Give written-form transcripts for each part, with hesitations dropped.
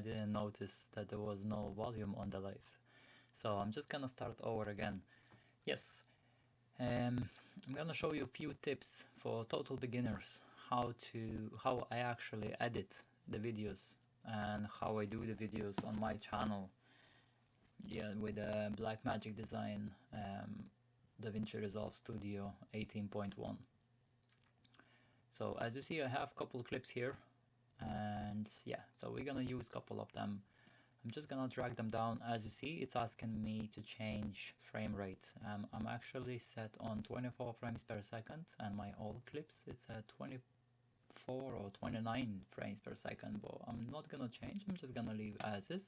I didn't notice that there was no volume on the live. So I'm just gonna start over again. Yes, I'm gonna show you a few tips for total beginners, how I actually edit the videos and how I do the videos on my channel. Yeah, with a Blackmagic Design Davinci Resolve Studio 18.1. So as you see, I have a couple clips here, and yeah, so we're gonna use a couple of them. I'm just gonna drag them down. As you see, it's asking me to change frame rate. I'm actually set on 24 frames per second, and my old clips it's at 24 or 29 frames per second, but I'm not gonna change. I'm just gonna leave as is,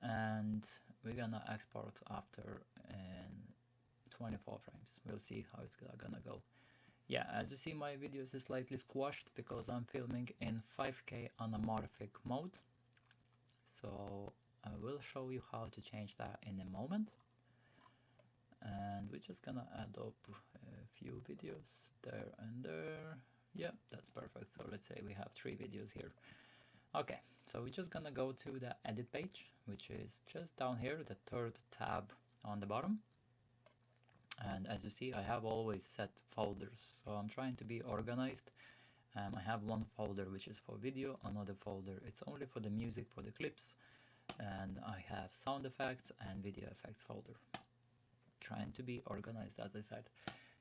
and we're gonna export after 24 frames. We'll see how it's gonna go. Yeah, as you see, my videos is slightly squashed because I'm filming in 5K anamorphic mode. So I will show you how to change that in a moment. And we're just gonna add up a few videos there and there. Yeah, that's perfect. So let's say we have 3 videos here. Okay, so we're just gonna go to the edit page, which is just down here, the 3rd tab on the bottom. And as you see, I have always set folders, so I'm trying to be organized. I have one folder which is for video, another folder it's only for the music, for the clips, and I have sound effects and video effects folder. Trying to be organized, as I said.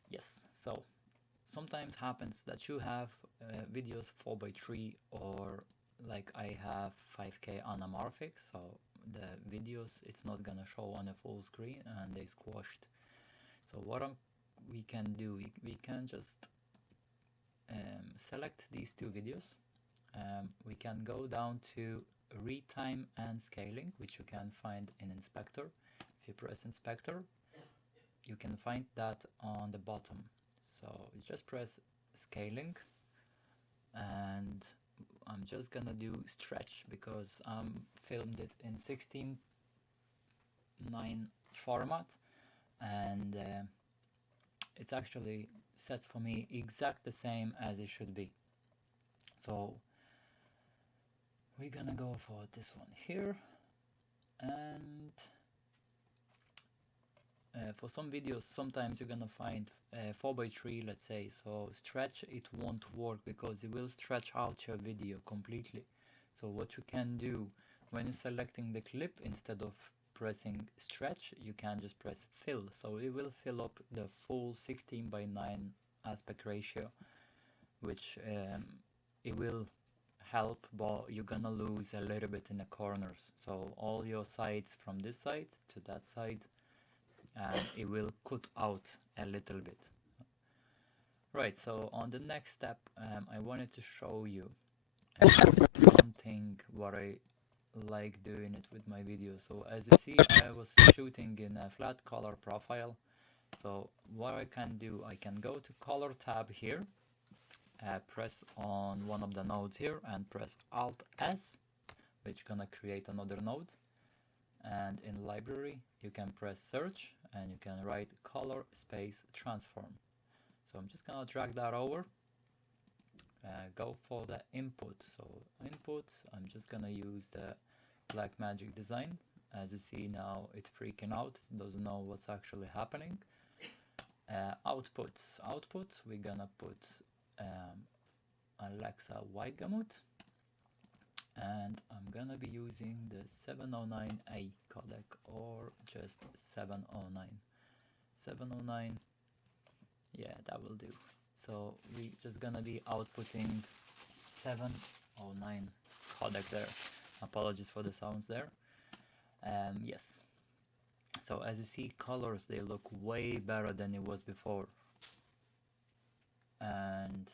Yes, so sometimes happens that you have videos 4:3, or like I have 5K anamorphic, so the videos it's not gonna show on a full screen and they squashed. So what we can do, we can just select these 2 videos. We can go down to retime and scaling, which you can find in inspector. If you press inspector, you can find that on the bottom. So you just press scaling, and I'm just gonna do stretch because filmed it in 16:9 format, and it's actually set for me exact the same as it should be. So we're gonna go for this one here, and for some videos sometimes you're gonna find 4:3, let's say, so stretch it won't work because it will stretch out your video completely. So what you can do when you're selecting the clip, instead of pressing stretch, you can just press fill, so it will fill up the full 16:9 aspect ratio, which it will help, but you're gonna lose a little bit in the corners. So all your sides from this side to that side, it will cut out a little bit. Right, so on the next step, I wanted to show you one thing what I like doing it with my videos. So as you see, I was shooting in a flat color profile. So what I can do, I can go to color tab here, press on one of the nodes here and press Alt S, which gonna create another node. And in library you can press search and you can write color space transform. So I'm just gonna drag that over, go for the input. So input, I'm just gonna use the Blackmagic Design. As you see now, it's freaking out, it doesn't know what's actually happening. Output, we're gonna put Alexa White Gamut, and I'm gonna be using the 709A codec, or just 709, yeah, that will do. So we just gonna be outputting 709 codec there. Apologies for the sounds there. Yes, so as you see, colors, they look way better than it was before. And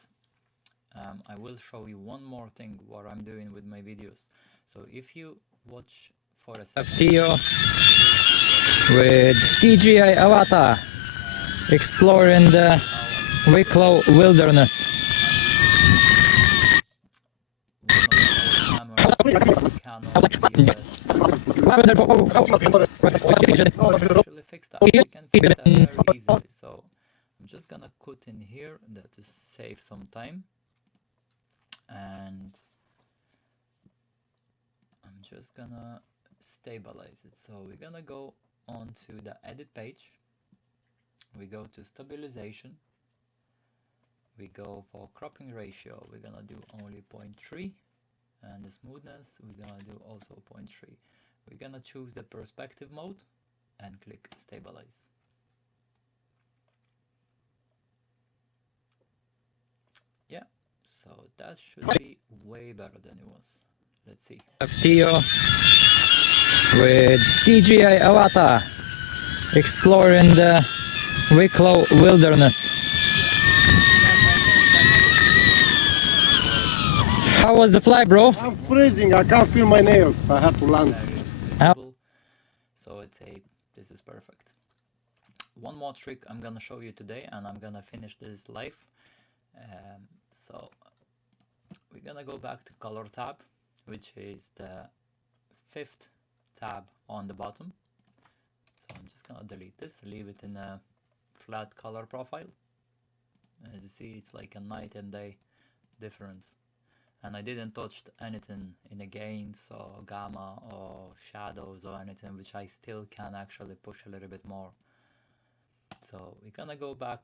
I will show you one more thing what I'm doing with my videos. So if you watch for a second, Theo with DJI Avatar exploring the Wicklow wilderness. actually fix that. You can fix that very easily. So I'm just gonna put in here that to save some time, and just gonna stabilize it. So we're gonna go on to the edit page. We go to stabilization. We go for cropping ratio. We're gonna do only 0.3, and the smoothness we're gonna do also 0.3. We're gonna choose the perspective mode and click stabilize. Yeah, so that should be way better than it was. Let's see. Tio with DJI Avata exploring the Wicklow wilderness. How was the flight, bro? I'm freezing, I can't feel my nails, I had to land. So this is perfect. One more trick I'm gonna show you today, and I'm gonna finish this live. So we're gonna go back to color tab, which is the 5th tab on the bottom. So I'm just gonna delete this, leave it in a flat color profile. As you see, it's like a night and day difference. And I didn't touch anything in the gains or gamma or shadows or anything, which I still can actually push a little bit more. So we're gonna go back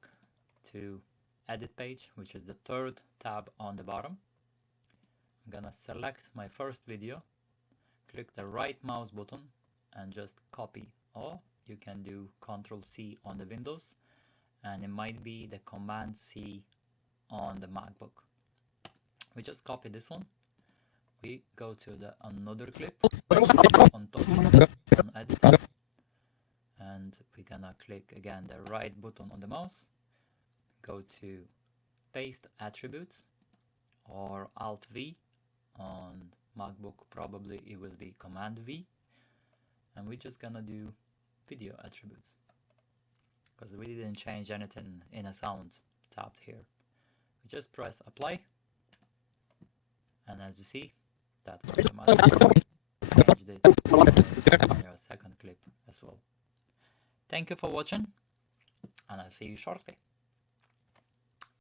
to edit page, which is the 3rd tab on the bottom. I'm gonna select my first video, click the right mouse button and just copy, or you can do Ctrl+C on the Windows, and it might be the Command+C on the MacBook. We just copy this one, we go to the another clip on top on edit, and we're gonna click again the right button on the mouse, go to paste attributes, or Alt V. On MacBook probably it will be Command V, and we're just gonna do video attributes because we didn't change anything in a sound tabbed here. We just press apply, and as you see, that automatically changed it on your second clip as well. Thank you for watching, and I'll see you shortly.